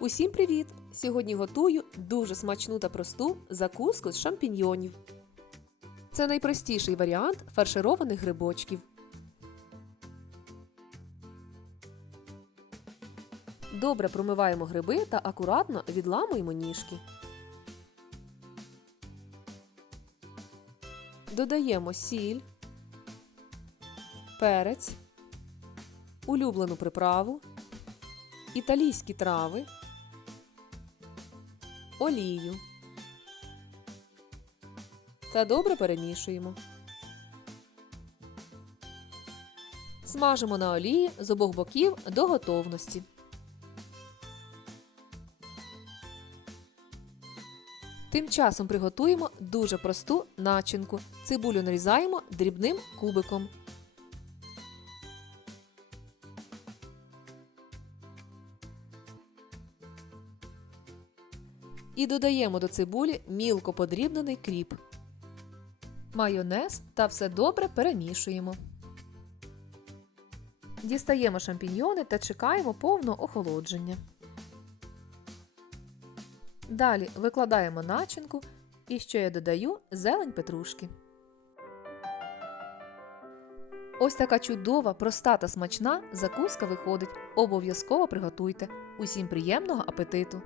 Усім привіт! Сьогодні готую дуже смачну та просту закуску з шампіньйонів. Це найпростіший варіант фаршированих грибочків. Добре промиваємо гриби та акуратно відламуємо ніжки. Додаємо сіль, перець, улюблену приправу, італійські трави, олію. Та добре перемішуємо. Смажимо на олії з обох боків до готовності. Тим часом приготуємо дуже просту начинку. Цибулю нарізаємо дрібним кубиком. І додаємо до цибулі мілко подрібнений кріп, майонез та все добре перемішуємо. Дістаємо шампіньйони та чекаємо повного охолодження. Далі викладаємо начинку і ще я додаю зелень петрушки. Ось така чудова, проста та смачна закуска виходить. Обов'язково приготуйте. Усім приємного апетиту!